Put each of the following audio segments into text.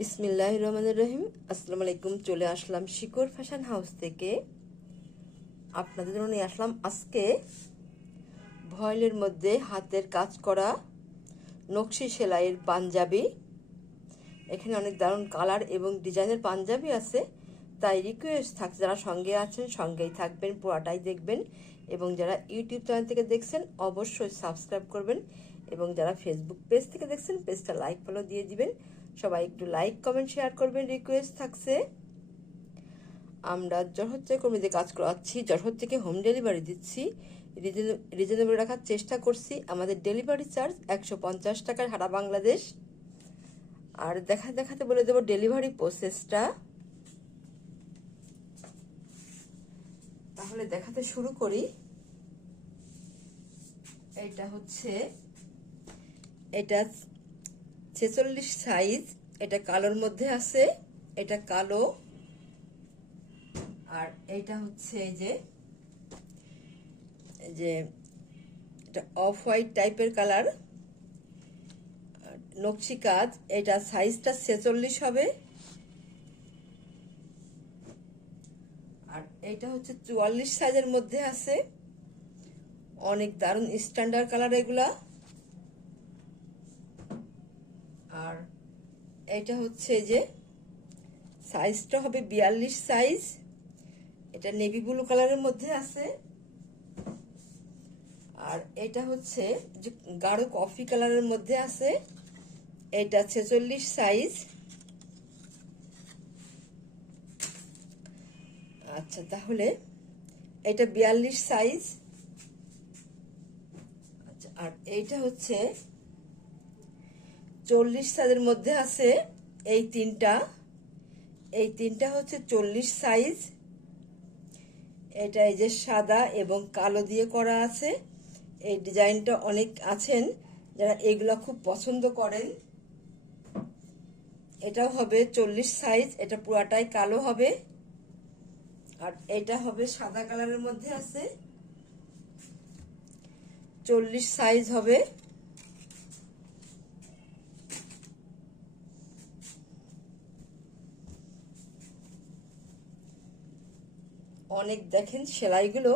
বিসমিল্লাহির রহমানির রহিম। আসসালামু আলাইকুম। চলে আসলাম শিকড় ফ্যাশন হাউস থেকে। আপনাদের জন্য নিয়ে আসলাম আজকে ভয়েলের মধ্যে হাতের কাজ করা নকশি সেলাইয়ের পাঞ্জাবি। এখানে অনেক দারুণ কালার এবং ডিজাইনের পাঞ্জাবি আছে, তাই রিকোয়েস্ট থাকছে যারা সঙ্গে আছেন সঙ্গেই থাকবেন, পুরাটাই দেখবেন। এবং যারা ইউটিউব চ্যানেল থেকে দেখছেন অবশ্যই সাবস্ক্রাইব করবেন, এবং যারা ফেসবুক পেজ থেকে দেখছেন পেজটা লাইক ফলো দিয়ে দিবেন। সবাই একটু লাইক কমেন্ট শেয়ার করবেন, রিকোয়েস্ট থাকছে। আমরা যশোর থেকে কর্মীদের কাজ করাচ্ছি, যশোর থেকে হোম ডেলিভারি দিচ্ছি, রিজনেবল রাখার চেষ্টা করছি। আমাদের ডেলিভারি চার্জ 150 টাকার সারা বাংলাদেশ। আর দেখাতে বলে দেবো ডেলিভারি প্রসেসটা। তাহলে দেখাতে শুরু করি। এটা 46 সাইজ। এটা কালোর মধ্যে আছে, এটা কালো। আর এইটা এই যে এটা অফ হোয়াইট টাইপের কালার, নকশি কাজ। এটা সাইজটা 46 হবে। আর এইটা 44 সাইজের মধ্যে আছে, অনেক দারুণ স্ট্যান্ডার্ড কালার এগুলা। আর এইটা যে সাইজটা হবে 42 সাইজ। এটা নেভি ব্লু কালারের মধ্যে আছে। আর এটা যে গাঢ় কফি কালারের মধ্যে আছে, এটা 46 সাইজ। আচ্ছা, তাহলে এটা 42 সাইজ। আচ্ছা, আর এইটা 40 সাইজের মধ্যে আছে। এই তিনটা 40 সাইজ। এটা এই যে সাদা এবং কালো দিয়ে করা আছে। এই ডিজাইনটা অনেক আছেন যারা এগুলা খুব পছন্দ করেন। এটাও হবে 40 সাইজ, এটা পুরাটাই কালো হবে। আর এটা হবে সাদা কালারের মধ্যে আছে, 40 সাইজ হবে। অনেক দেখেন সেলাইগুলো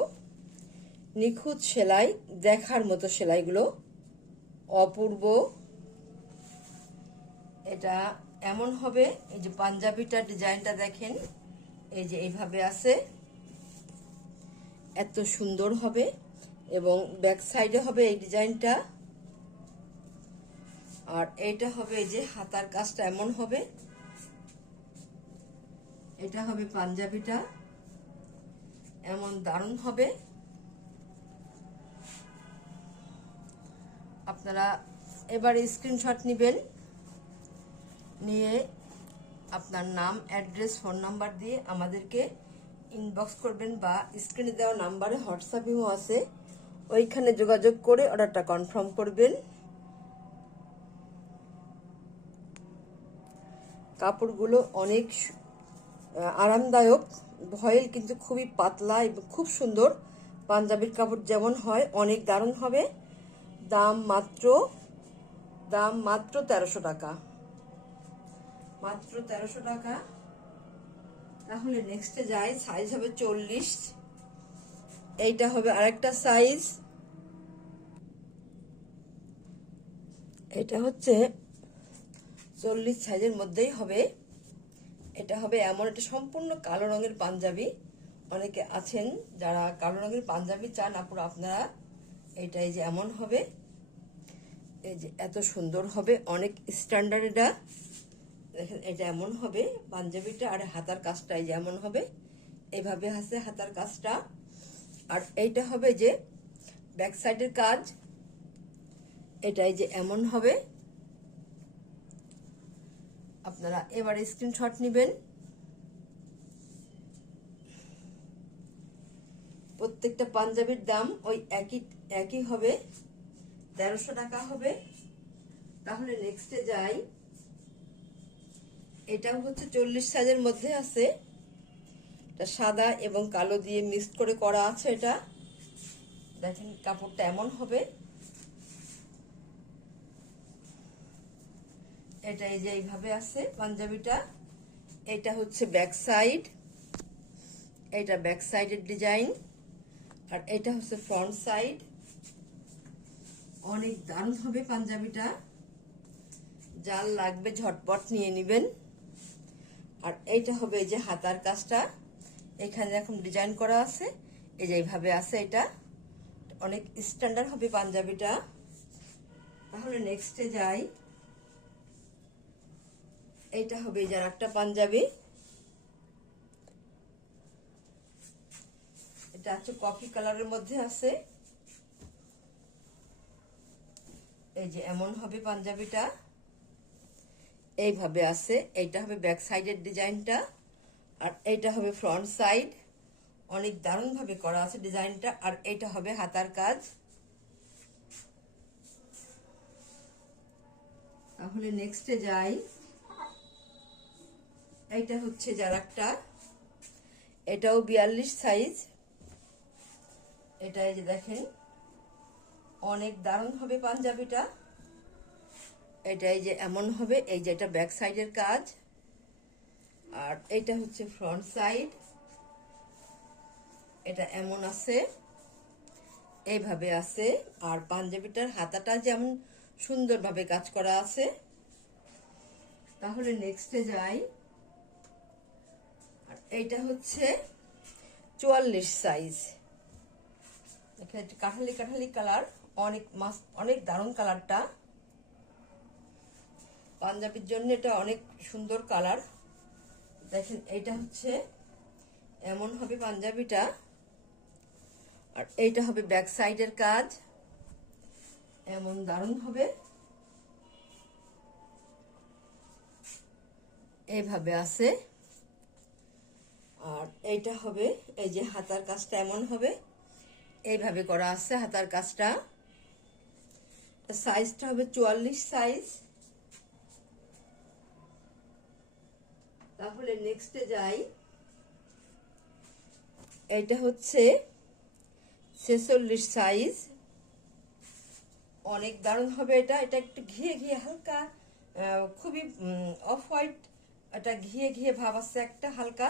নিখুঁত সেলাই, দেখার মতো সেলাইগুলো অপূর্ব। এটা এমন হবে, এই যে পাঞ্জাবিটা ডিজাইনটা দেখেন, এই যে এইভাবে আছে, এত সুন্দর হবে। এবং ব্যাক সাইডে হবে এই ডিজাইনটা। আর এইটা হবে এই যে হাতার কাজটা এমন হবে। এটা হবে পাঞ্জাবিটা, এমন দারুণ হবে। আপনারা এবারে স্ক্রিনশট নেবেন, নিয়ে আপনার নাম, অ্যাড্রেস, ফোন নাম্বার দিয়ে আমাদেরকে ইনবক্স করবেন, বা স্ক্রিনে দেওয়া নাম্বারে হোয়াটসঅ্যাপ ইমো আছে, ওইখানে যোগাযোগ করে অর্ডারটা কনফার্ম করবেন। কাপড়গুলো অনেক আরামদায়ক, ভয়েল কিন্তু খুবই পাতলা এবং খুব সুন্দর। পাঞ্জাবির কাপড় যেমন হয় অনেক দারুণ হবে। দাম মাত্র 1300 টাকা, মাত্র 1300 টাকা। তাহলে নেক্সটে যাই, সাইজ হবে 40। এইটা হবে আরেকটা সাইজ। এটা 40 সাইজের মধ্যেই হবে। এটা হবে এমন, এটা সম্পূর্ণ কালো রঙের পাঞ্জাবি। অনেকে আছেন যারা কালো রঙের পাঞ্জাবি চান, আপুরা আপনারা এইটাই যে এমন হবে, এই যে এত সুন্দর হবে, অনেক স্ট্যান্ডার্ড। এটা দেখেন, এটা এমন হবে পাঞ্জাবিটা। আর হাতার কাজটা এই যে এমন হবে, এইভাবে আছে হাতার কাজটা। আর এইটা হবে যে ব্যাক সাইডের কাজ, এটাই যে এমন হবে। আপনারা এবারে স্ক্রিনশট নেবেন। প্রত্যেকটা পাঞ্জাবির দাম ওই একই হবে, 1300 টাকা হবে। তাহলে নেক্সটে যাই। এটাও 40 সাইজের মধ্যে আছে। এটা সাদা এবং কালো দিয়ে মিক্স করে করা আছে। এটা দেখেন কাপড়টা এমন হবে, এটা এই যে এইভাবে আছে পাঞ্জাবিটা। এটা হচ্ছে ব্যাক সাইড, এটা ব্যাক সাইডের ডিজাইন, আর এটা হচ্ছে ফ্রন্ট সাইড। অনেক দারুণ হবে পাঞ্জাবিটা, যার লাগবে ঝটপট নিয়ে নেবেন। আর এইটা হবে এই যে হাতার কাজটা, এখানে এরকম ডিজাইন করা আছে, এই যে এইভাবে আছে। এটা অনেক স্ট্যান্ডার্ড হবে পাঞ্জাবিটা। তাহলে নেক্সটে যাই। এইটা হবে এই যে একটা পাঞ্জাবি, এটা হচ্ছে কফি কালারের মধ্যে আছে। এই যে এমন হবে পাঞ্জাবিটা, এইভাবে আছে। এইটা হবে ব্যাক সাইডের ডিজাইনটা, আর এইটা হবে ফ্রন্ট সাইড। অনেক দারুণ ভাবে করা আছে ডিজাইনটা। আর এইটা হবে হাতার কাজ। তাহলে নেক্সটে যাই। এইটা হচ্ছে যার একটা, এটাও 42 সাইজ। এটা এই যে দেখেন, অনেক দারুণ হবে পাঞ্জাবিটা। এটা এই যে এমন হবে, এই যে এটা ব্যাক সাইডের কাজ, আর এটা হচ্ছে ফ্রন্ট সাইড। এটা এমন আছে, এইভাবে আছে। আর পাঞ্জাবিটার হাতাটা যেমন সুন্দরভাবে কাজ করা আছে। তাহলে নেক্সটে যাই। আর এইটা হচ্ছে 44 সাইজ। এখানে কাঠালি কাঠালি কালার, অনেক দারুণ কালারটা। পাঞ্জাবির জন্য এটা অনেক সুন্দর কালার। দেখেন এইটা হচ্ছে এমন হবে পাঞ্জাবিটা, আর এইটা হবে ব্যাক সাইডের কাজ। এমন দারুণ হবে, এইভাবে আছে। আর এইটা হবে এই যে হাতার কাজটা এমন হবে, এইভাবে করা আছে হাতার কাজটা। সাইজটা হবে 44 সাইজ। তাহলে নেক্সটে যাই। এটা হচ্ছে 46 সাইজ। অনেক দারুণ হবে এটা। এটা একটু ঘিয়ে ঘিয়ে হালকা, খুবই অফ হোয়াইট, এটা ঘিয়ে ঘিয়ে ভাব আছে একটা হালকা।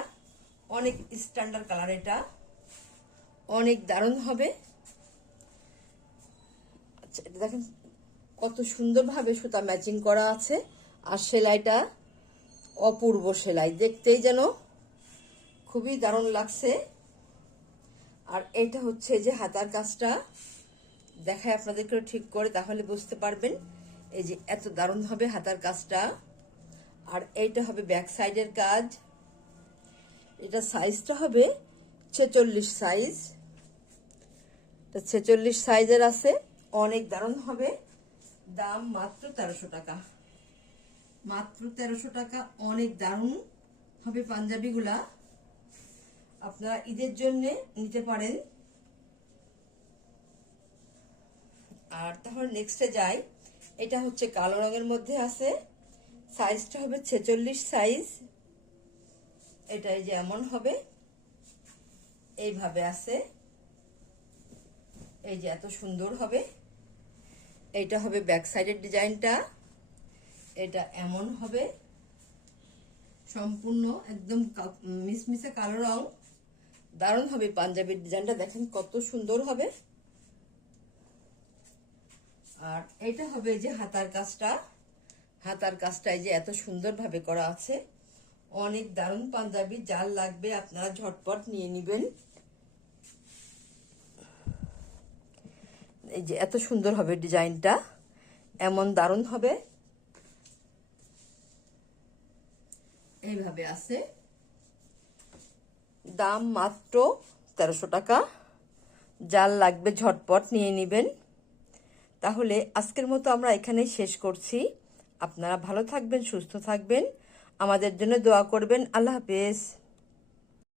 অনেক স্ট্যান্ডার্ড কালার, এটা অনেক দারুণ হবে। আচ্ছা, এটা দেখেন কত সুন্দরভাবে সুতা ম্যাচিং করা আছে। আর সেলাইটা অপূর্ব সেলাই, দেখতেই যেন খুবই দারুণ লাগছে। আর এইটা হচ্ছে যে হাতার কাজটা, দেখায় আপনাদেরকে ঠিক করে, তাহলে বুঝতে পারবেন। এই যে এত দারুণ হবে হাতার কাজটা। আর এইটা হবে ব্যাক সাইডের কাজ। এটা সাইজটা হবে 46 সাইজ। 46 সাইজের আছে, অনেক দারুণ হবে। দাম মাত্র 1300 টাকা, মাত্র 1300 টাকা। অনেক দারুণ হবে পাঞ্জাবিগুলা, আপনারা ঈদের জন্য নিতে পারেন। আর তাহলে নেক্সটে যাই। এটা হচ্ছে কালো রঙের মধ্যে আছে, সাইজটা হবে 46 সাইজ। এটা এই যে এমন হবে, এইভাবে আছে। এই যে এত সুন্দর হবে। এইটা হবে ব্যাক সাইডের ডিজাইনটা। এটা এমন হবে, সম্পূর্ণ একদম মিসমিসে কালো রং। দারুণ হবে পাঞ্জাবির ডিজাইনটা, দেখেন কত সুন্দর হবে। আর এটা হবে যে হাতার কাজটা। হাতার কাজটা এই যে এত সুন্দরভাবে করা আছে। অনেক দারুণ পাঞ্জাবি, যার লাগবে আপনারা ঝটপট নিয়ে নেবেন। এই যে এত সুন্দর হবে ডিজাইনটা, এমন দারুণ হবে। এইভাবে আছে। দাম মাত্র 1300 টাকা, যার লাগবে ঝটপট নিয়ে নেবেন। তাহলে আজকের মতো আমরা এখানেই শেষ করছি। আপনারা ভালো থাকবেন, সুস্থ থাকবেন, আমাদের জন্য দোয়া করবেন। আল্লাহ হাফেজ।